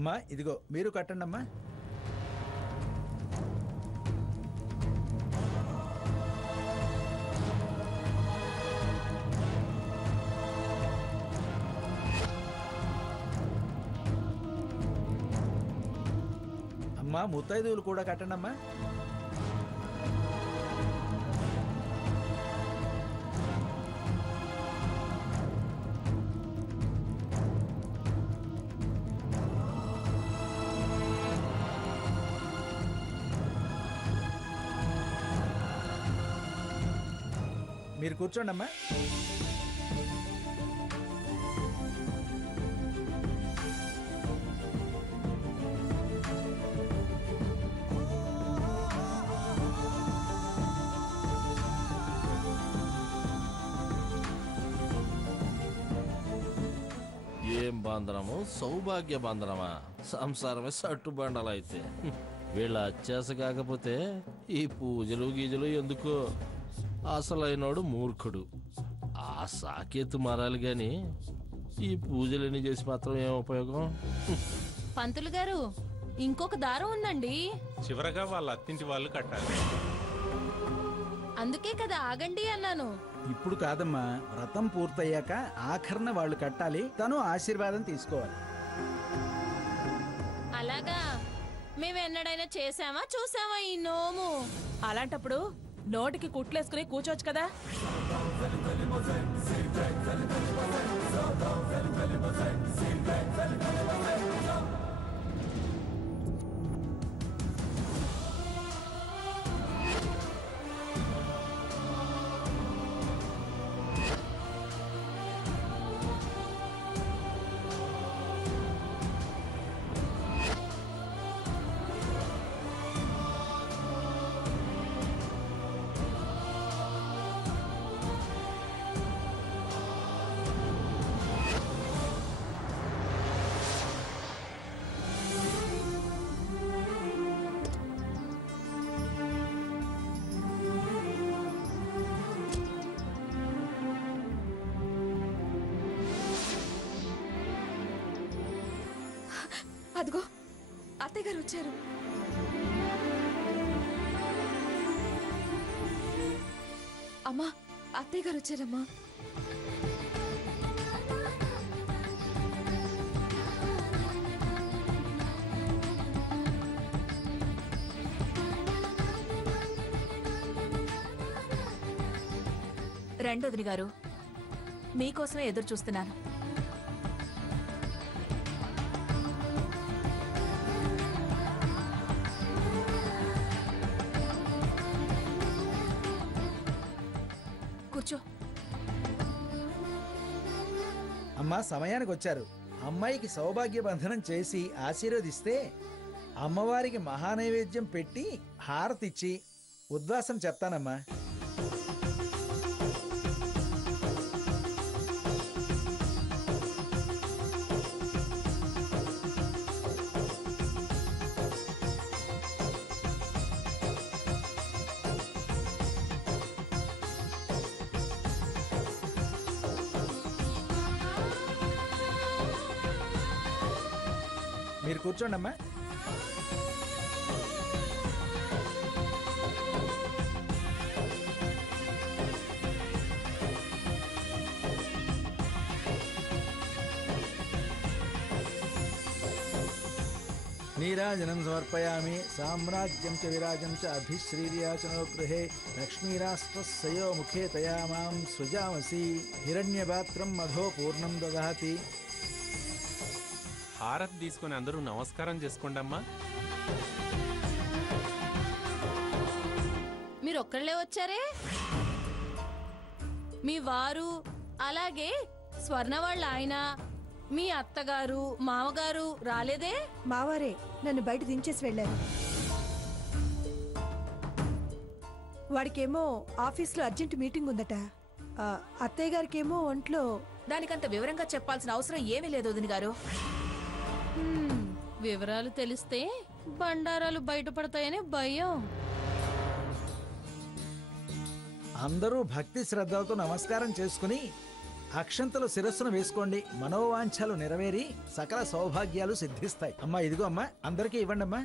అమ్మా ఇదిగో మీరు కట్టండి అమ్మా. అమ్మా ముత్తైదువులు కూడా కట్టండి అమ్మా. మీరు కూర్చోండి అమ్మా. ఏం బాంధనము, సౌభాగ్య బాంధనమా? సంసారమే సట్టుబండలైతే వీళ్ళ అత్యాస కాకపోతే ఈ పూజలు గీజలు ఎందుకో. అసలైనోడు మూర్ఖుడు. ఆ సాకేతు మారాలి గాని ఈ పూజలన్నీ చేసి మాత్రం ఏం ఉపయోగం? పంతులు గారు ఇంకొక దారం ఉందండి. చివరగా వాళ్ళ అత్తింటి వాళ్ళు కట్టాలి. అందుకే కదా ఆగండి అన్నాను. ఇప్పుడు కాదమ్మా, వ్రతం పూర్తయ్యాక ఆఖరణ వాళ్ళు కట్టాలి, తను ఆశీర్వాదం తీసుకోవాలి. అలాగా? మేమెన్నడైనా చేసామా చూసామా ఈ నోము? అలాంటప్పుడు నోటికి కుట్లేసుకుని కూర్చోవచ్చు కదా. అదిగో అత్తయ్య గారు వచ్చారు. అమ్మా అత్తయ్య గారు వచ్చారమ్మా. రెండోదిని గారు, మీకోసమే ఎదురు చూస్తున్నాను. కూర్చో. అమ్మా సమయానికి వచ్చారు. అమ్మాయికి సౌభాగ్య బంధనం చేసి ఆశీర్వదిస్తే అమ్మవారికి మహానైవేద్యం పెట్టి హారతిచ్చి ఉద్వాసం చెప్తానమ్మా. మీరు కూర్చోండి అమ్మా. నీరాజనం సమర్పయామి. సామ్రాజ్యం చ విరాజం చ అభిశ్రీర్యాచనో గృహే లక్ష్మీరాష్ట్రస్యో ముఖే తయా మాం సృజామసి. హిరణ్యపాత్రం మధో పూర్ణం దదాతి. హారతి తీసుకుని అందరూ నమస్కారం చేసుకోండి అమ్మా. మీరు ఒక్కళ్ళే వచ్చారే? మీ వారు, అలాగే స్వర్ణ వాళ్ళ ఆయన, మీ అత్తగారు, మామగారు రాలేదే? మావారే నన్ను బయట దించేసి వెళ్ళారు. వాడికేమో ఆఫీస్లో అర్జెంట్ మీటింగ్ ఉందట. అత్తయ్య గారికేమో ఒంట్లో. దానికంత వివరంగా చెప్పాల్సిన అవసరం ఏమీ లేదు వదిన గారు. వివరాలు తెలిస్తే బండారాలు బయటపడతాయనే భయం. అందరూ భక్తి శ్రద్ధలతో నమస్కారం చేసుకుని అక్షంతలు శిరస్సును వేసుకోండి. మనోవాంఛలు నెరవేరి సకల సౌభాగ్యాలు సిద్ధిస్తాయి. అమ్మా ఇదిగో అమ్మా, అందరికీ ఇవ్వండి అమ్మా.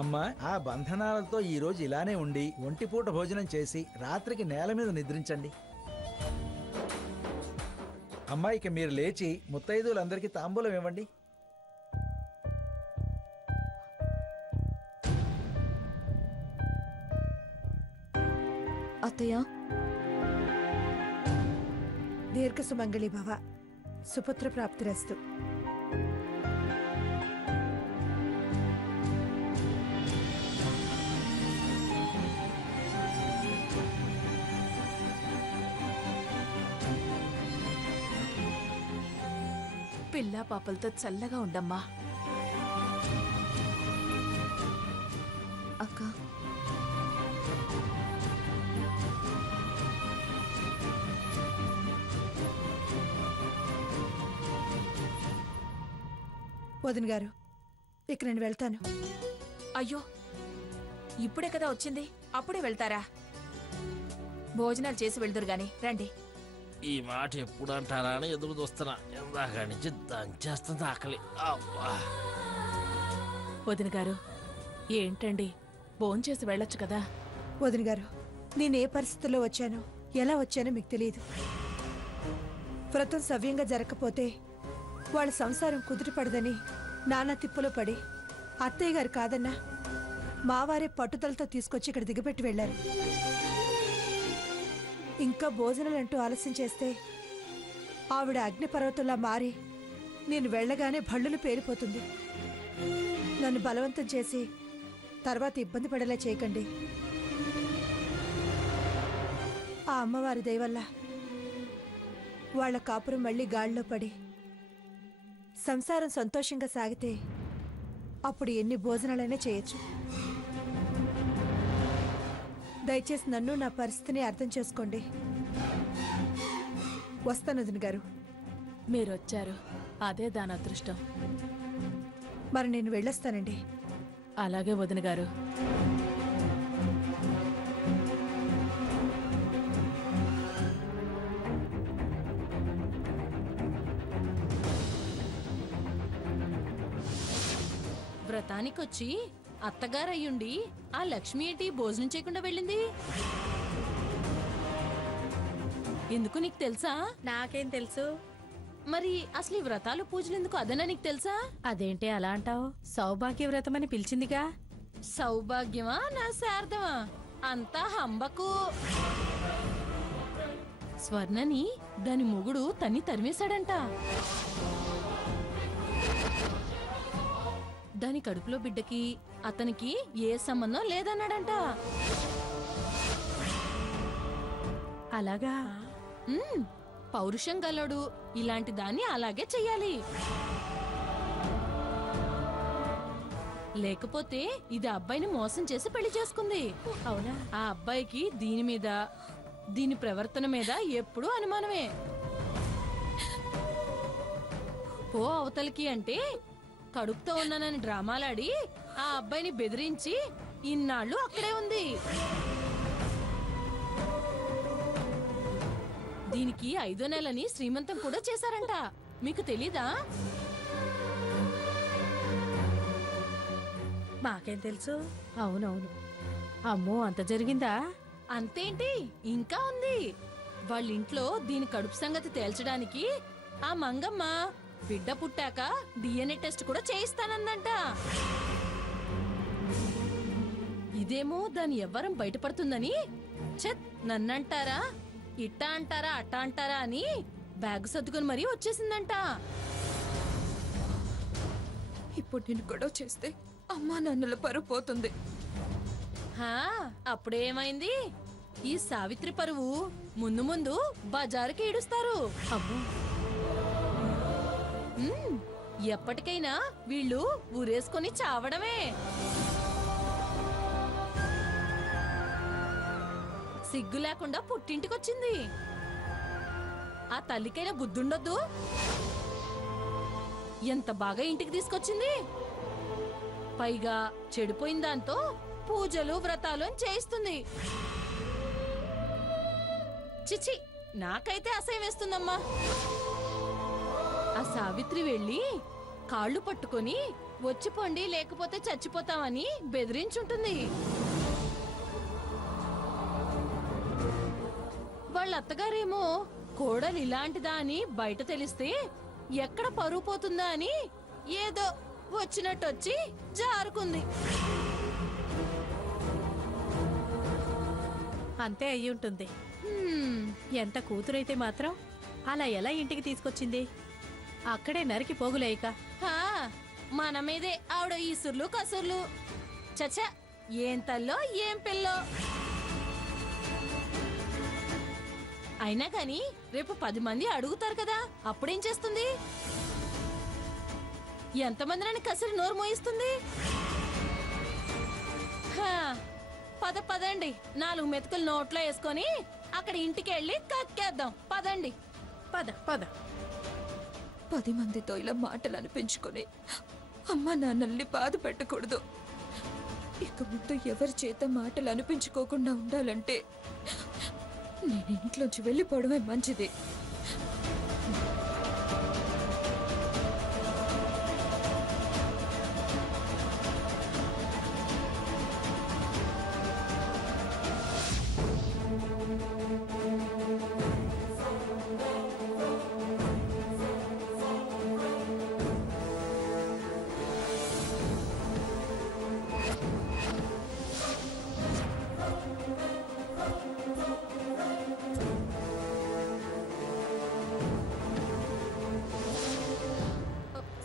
అమ్మా, ఆ బంధనాలతో ఈ రోజు ఇలానే ఉండి ఒంటిపూట భోజనం చేసి రాత్రికి నేల మీద నిద్రించండి. అమ్మా, ఇక మీరు లేచి ముత్తైదువులందరికీ తాంబూలం ఇవ్వండి. అత్తయ్య, దీర్ఘ సుమంగళి భవ, సుపుత్ర ప్రాప్తిరస్తు. పిల్లా పాపలతో చల్లగా ఉండమ్మా. అక్క, వదిన గారు, ఇక నేను వెళ్తాను. అయ్యో, ఇప్పుడే కదా వచ్చింది, అప్పుడే వెళ్తారా? భోజనాలు చేసి వెళ్దురు గాని రండి. ఈ మాట ఎప్పుడు అంటారా అని ఎదురు చూస్తున్నా. ఇందాక నుంచి దంచేస్తుంది ఆకలి. అబ్బా. వదిన గారు, ఏంటండి, భోంచేసి వెళ్ళొచ్చు కదా. వదిన గారు, నేను ఏ పరిస్థితుల్లో వచ్చానో ఎలా వచ్చానో మీకు తెలియదు. వ్రతం సవ్యంగా జరగకపోతే వాళ్ళ సంసారం కుదుటపడదని నానా తిప్పులో పడి అత్తయ్య గారు కాదన్నా మావారే పట్టుదలతో తీసుకొచ్చి ఇక్కడ దిగబెట్టి వెళ్ళారు. ఇంకా భోజనాలంటూ ఆలస్యం చేస్తే ఆవిడ అగ్నిపర్వతంలా మారి నేను వెళ్ళగానే భళ్ళులు పేలిపోతుంది. నన్ను బలవంతం చేసి తర్వాత ఇబ్బంది పడేలా చేయకండి. ఆ అమ్మవారి దయ వల్ల వాళ్ళ కాపురం మళ్ళీ గాడిలో పడి సంసారం సంతోషంగా సాగితే అప్పుడు ఎన్ని భోజనాలైనా చేయొచ్చు. దయచేసి నన్ను నా పరిస్థితిని అర్థం చేసుకోండి. వస్తాను వదిన గారు. మీరొచ్చారు, అదే దాని అదృష్టం. మరి నేను వెళ్ళొస్తానండి. అలాగే వదిన గారు. వ్రతానికొచ్చి అత్తగారయ్యుండి ఆ లక్ష్మి ఏంటి భోజనం చేయకుండా వెళ్ళింది? ఎందుకు నీకు తెలుసా? నాకేం తెలుసు? మరి అసలు ఈ వ్రతాలు పూజలు ఎందుకు అదనా నీకు తెలుసా? అదేంటి అలా అంటావు? సౌభాగ్య వ్రతం అని పిలిచిందిగా. సౌభాగ్యమా నా శారదమా? అంతా హంబకు. స్వర్ణని దాని మొగుడు తన్ని తరిమేశాడంట. దాని కడుపులో బిడ్డకి అతనికి ఏ సంబంధం లేదన్నాడంట. అలాగా? పౌరుషం గలడు ఇలాంటి దాన్ని అలాగే చెయ్యాలి. లేకపోతే ఇది అబ్బాయిని మోసం చేసి పెళ్లి చేసుకుంది. అవునా? ఆ అబ్బాయికి దీని మీద దీని ప్రవర్తన మీద ఎప్పుడూ అనుమానమే. పో అవతలికి అంటే కడుపుతో ఉన్నానని డ్రామాలాడి ఆ అబ్బాయిని బెదిరించి ఇన్నాళ్ళు అక్కడే ఉంది. దీనికి 5వ నెలని శ్రీమంతం కూడా చేశారంట. మీకు తెలీదా? మాకేం తెలుసు? అవునవును. అమ్మో, అంత జరిగిందా? అంతేంటి, ఇంకా ఉంది. వాళ్ళింట్లో దీని కడుపు సంగతి తేల్చడానికి ఆ మంగమ్మ బిడ్డ పుట్టాక DNA టెస్ట్ కూడా చేయిస్తానందంట. ఇదేమో దాని ఎవ్వరం బయటపడుతుందని నన్నంటారా, ఇట్టా అంటారా, అట్టా అంటారా అని బ్యాగ్ సర్దుకొని మరీ వచ్చేసిందంట. ఇప్పుడు నేను గొడవ చేస్తే అమ్మా నన్నుల పరువు పోతుంది. అప్పుడేమైంది? ఈ సావిత్రి పరువు ముందు ముందు బజారుకి ఈడుస్తారు. అమ్మో, ఎప్పటికైనా వీళ్ళు ఊరేసుకొని చావడమే. సిగ్గు లేకుండా పుట్టింటికొచ్చింది. ఆ తల్లికైనా బుద్ధుండొద్దు. ఎంత బాగా ఇంటికి తీసుకొచ్చింది. పైగా చెడిపోయిన దాంతో పూజలు వ్రతాలు అని చేయిస్తుంది. చిచి, నాకైతే అసహ్యం వేస్తుందమ్మా. ఆ సావిత్రి వెళ్ళి కాళ్ళు పట్టుకొని వచ్చిపోండి లేకపోతే చచ్చిపోతామని బెదిరించుంటుంది. వాళ్ళ అత్తగారేమో కోడలు ఇలాంటిదా అని బయట తెలిస్తే ఎక్కడ పరువు పోతుందా అని ఏదో వచ్చినట్టొచ్చి జారుకుంది. అంతే అయి ఉంటుంది. హ్మ్, ఎంత కూతురైతే మాత్రం అలా ఎలా ఇంటికి తీసుకొచ్చింది? అక్కడే నరికి పోగులేయక. హా, మన మీదే ఆవిడ ఈసుర్లు కసుర్లు. చచ్చా, ఏం తల్లో ఏం పిల్లో. అయినా కాని రేపు 10 మంది అడుగుతారు కదా, అప్పుడేం చేస్తుంది? ఎంతమందిని కసిరి నోరు మోయిస్తుంది? హా, పదండి, 4 మెతుకులు నోట్లో వేసుకొని అక్కడ ఇంటికి వెళ్ళి కక్కేద్దాం. పదండి. పద పద. 10 మందితో ఇలా మాటలు అనిపించుకొని అమ్మ నాన్నల్ని బాధ పెట్టకూడదు. ఇక ముందు ఎవరి చేత మాటలు అనిపించుకోకుండా ఉండాలంటే నేను ఇంట్లోంచి వెళ్ళిపోవడమే మంచిది.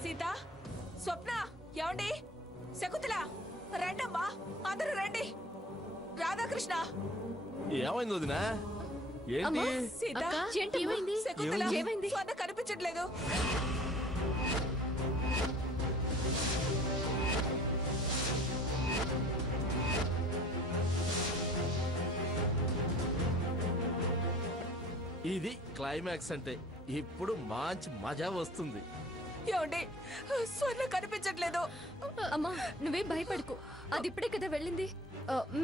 సీత, స్వప్న, ఏమండి? శకుంతల, రండమ్మా, అందరూ రండి. రాధాకృష్ణ, ఏమైంది వదినా? ఏంటి? సీత, ఏమైంది? శకుంతల, స్వర్ణ కనిపించట్లేదు. ఇది క్లైమాక్స్ అంటే. ఇప్పుడు మంచి మజా వస్తుంది. ఏమండి, స్వర్ణ కనిపించట్లేదు. అమ్మా, నువ్వేం భయపడకు. అది ఇప్పుడే కదా వెళ్ళింది.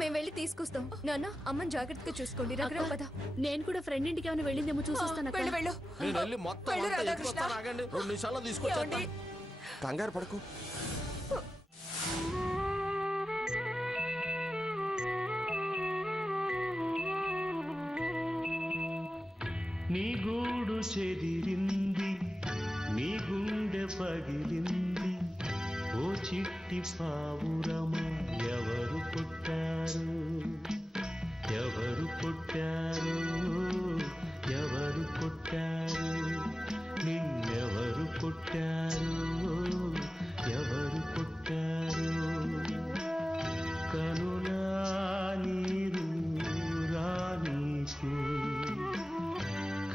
మేము వెళ్ళి తీసుకొస్తాం. నాన్న, అమ్మని జాగ్రత్తగా చూసుకోండి. రఘురావు పద. నేను కూడా ఫ్రెండ్ ఇంటికి ఏమైనా వెళ్ళిందేమో చూసొస్తాను. వెళ్ళు వెళ్ళు. నేను వెళ్ళి మొత్తం వెళ్ళు అంతా రాధాకృష్ణ. ఎత్తుకొస్తాను, ఆగండి. 2 నిమిషాల్లో తీసుకొచ్చేస్తా. ఏమండి? కంగారు పడకు. నీ గూడు చెదిరింది, నీ గుండె పగిలింది. ఓ చిట్టి పావురమ, ఎవరు పుట్టారు? ఎవరు పుట్టారు? ఎవరు పుట్టారు? నిన్నెవరు పుట్టారు? ఎవరు పుట్టారు? కనులా నీరు రానీకు,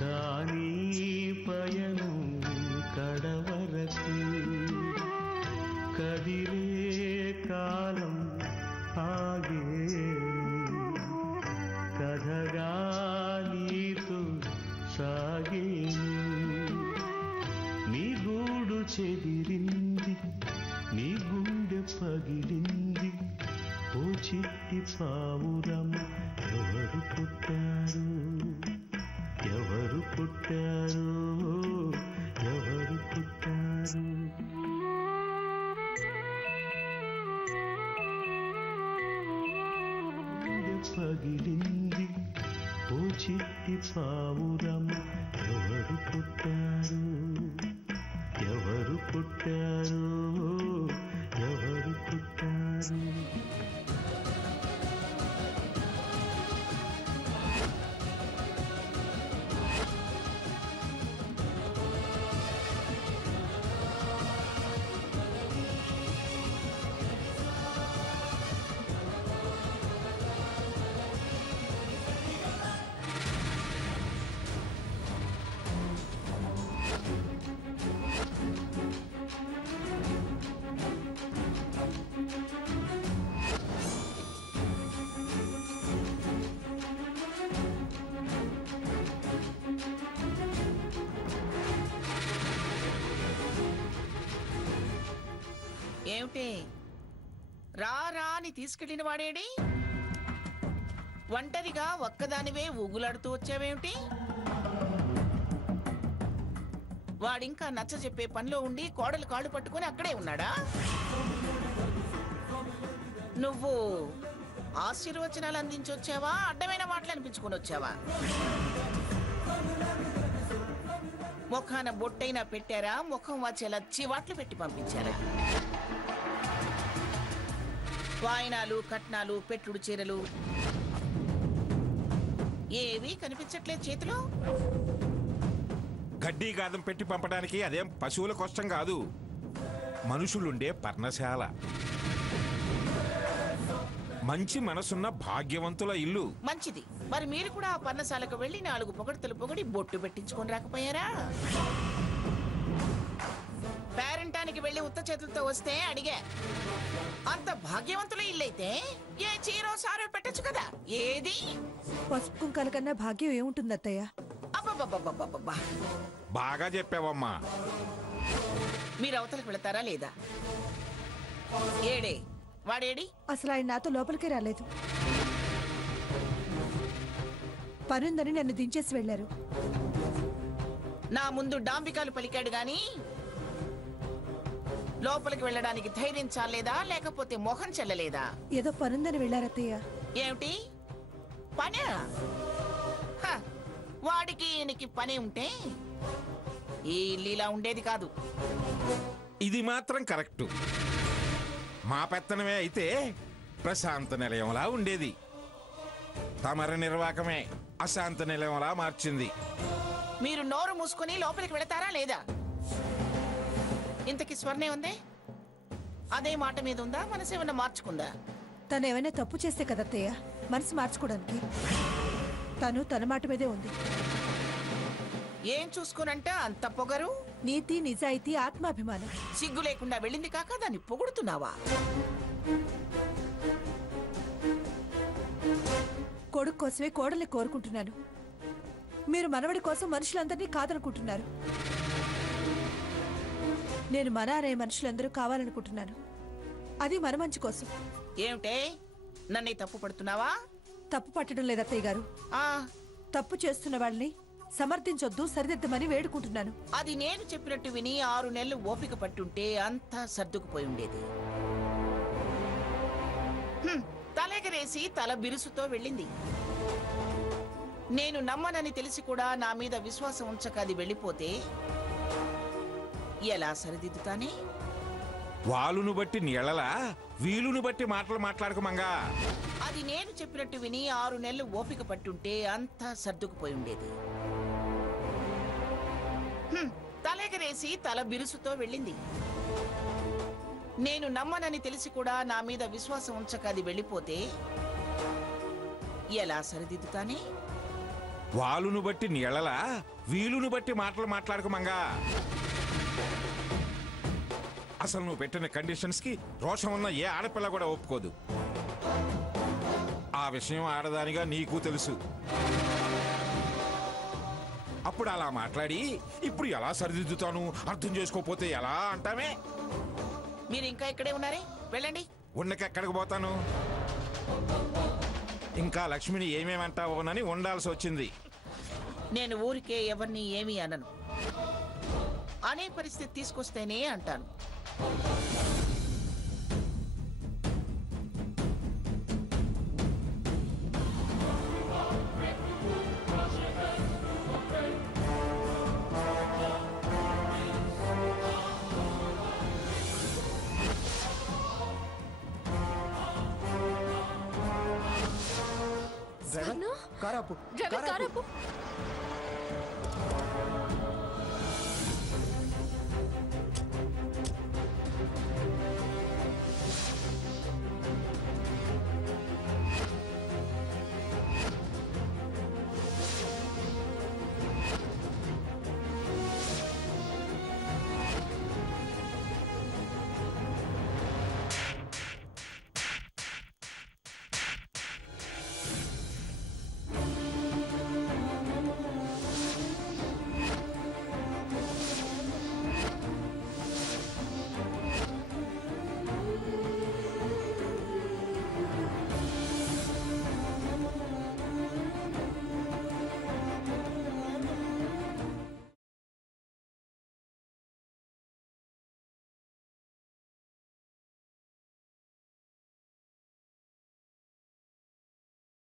కానీ పయనం కడవరకు. కదిలే కాలం ఆగే, కథగా నీతో సాగేను. నీ గూడు చెదిరింది, నీ గుండె పగిలింది. ఓ చిట్టి పావురమ్మ, ఎవరు పుట్టారు? ఎవరు పుట్టారు? ఎవరు పుట్టారు? పగిలింది, ఓ చిట్టి పావురమ్మ, ఎవరు పుట్టారు? ఎవరు పుట్టారు? ఎవరు పుట్టారు? ఏమిటే రా రా అని తీసుకెళ్ళిన వాడేడి? ఒంటరిగా ఒక్కదానివే ఊగులాడుతూ వచ్చావేమిటి? వాడింకా నచ్చ చెప్పే పనిలో ఉండి కోడలు కాళ్ళు పట్టుకొని అక్కడే ఉన్నాడా? నువ్వు ఆశీర్వచనాలు అందించొచ్చావా, అడ్డమైన మాటలు అనిపించుకొని వచ్చావా? ముఖాన బొట్టైనా పెట్టారా, ముఖం వచ్చేలా చివాట్లు పెట్టి పంపించారా? వాయినాలు, కట్నాలు, పెట్టుడు చీరలు ఏవి కనిపించట్లేదు చేతిలో. గడ్డి గాదం పెట్టి పంపడానికి అదేం పశువుల కష్టం కాదు, మనుషులుండే పర్ణశాల. మంచి మనసున్న భాగ్యవంతుల ఇల్లు. మంచిది. మరి మీరు కూడా ఆ పర్ణశాలకు వెళ్లి 4 పొగడ్తలు పొగడి బొట్టు పెట్టించుకొని రాకపోయారా? పేరెంటానికి వెళ్లి ఉత్త చేతులతో వస్తే అడిగా. అంత భాగ్యవంతుల ఇల్లైతే ఏ చీరో సారో పెట్టచ్చు కదా. ఏది? పసుపు కుంకాల కన్నా భాగ్యం ఏముంటుంది అత్తయ్య? అబ్బబ్బబ్బబ్బబ్బబ్బా, బాగా చెప్పావమ్మా. మీరు అవతలకు వెళతారా లేదా? ఏడే వాడేడి? అసలు ఆయన నాతో లోపలికే రాలేదు. పనుందని నన్ను దించేసి వెళ్లారు. నా ముందు డాంబికాలు పలికాడు గాని లోపలికి వెళ్ళడానికి ధైర్యం చాలేదా, లేకపోతే మొహం చెల్లలేదా? ఏదో పనుందని వెళ్లారత్తయ్య. ఏమిటి పనా? వాడికి ఈయనకి పని ఉంటే ఈ లీలా ఉండేది కాదు. ఇది మాత్రం కరెక్టు. మా పెత్తనమే అయితే ప్రశాంత నిలయంలా ఉండేది. తమరి నిర్వాకమే అశాంత నిలయంలా మార్చింది. మీరు నోరు మూసుకొని లోపలికి వెళతారా లేదా? ఇంతకి స్వర్ణే ఉందే, అదే మాట మీద ఉందా, మనసు ఏమన్నా మార్చుకుందా? తను ఏమైనా తప్పు చేస్తే కదత్తయ్య మనసు మార్చుకోవడానికి. తను తన మాట మీదే ఉంది. ఏం చూసుకునంట అంత పొగరు? నీతి, నిజాయితీ, ఆత్మాభిమానం. సిగ్గు లేకుండా వెళ్ళింది కాక దాన్ని పొగుడుతున్నావా? కొడుకు కోసమే కోడల్ని కోరుకుంటున్నాను. మీరు మనవడి కోసం మనుషులందరినీ కాదనుకుంటున్నారు. నేను మన అనే మనుషులందరూ కావాలనుకుంటున్నాను. అది మన మంచి కోసం. ఏమిటే నన్ను తప్పు పడుతున్నావా? తప్పు పట్టడం లేదు అత్తయ్య గారు. తప్పు చేస్తున్న వాళ్ళని సమర్థించొద్దు, సరిదిద్దమని వేడుకుంటున్నాను. అది నేను చెప్పినట్టు విని 6 నెలలు ఓపిక పట్టుంటే అంతా సర్దుకుపోయి ఉండేది. తలెగరేసి తల బిరుసుతో వెళ్ళింది. నేను నమ్మనని తెలిసి కూడా నా మీద విశ్వాసం ఉంచక అది వెళ్ళిపోతే ఎలా సరిదిద్దుతానే? వాలును బట్టి నీళ్ళలా, వీలును బట్టి మాటలు మాట్లాడకమంగా. అది నేను చెప్పినట్టు విని 6 నెలలు ఓపిక పట్టుంటే అంతా సర్దుకుపోయి ఉండేది. తలెగరేసి తల బిరుసుతో వెళ్ళింది. నేను నమ్మనని తెలిసి కూడా నా మీద విశ్వాసం ఉంచక అది వెళ్ళిపోతే ఎలా సరిదిద్దుతానే? వాలును బట్టి నీళ్ళలా, వీలును బట్టి మాటలు మాట్లాడకమంగా. అసలు నువ్వు పెట్టిన కండిషన్స్ కి రోషం ఉన్న ఏ ఆడపిల్ల కూడా ఒప్పుకోదు. ఆ విషయం ఆడదానిగా నీకు తెలుసు. అప్పుడు అలా మాట్లాడి ఇప్పుడు ఎలా సరిదిద్దుతాను, అర్థం చేసుకోపోతే ఎలా అంటామే? మీరు ఇంకా ఇక్కడే ఉన్నారే, వెళ్ళండి. ఉండకెక్కడికి పోతాను? ఇంకా లక్ష్మిని ఏమేమంటావోనని ఉండాల్సి వచ్చింది. నేను ఊరికే ఎవరిని ఏమీ అనను. అనే పరిస్థితి తీసుకొస్తేనే అంటాను. కారాపు.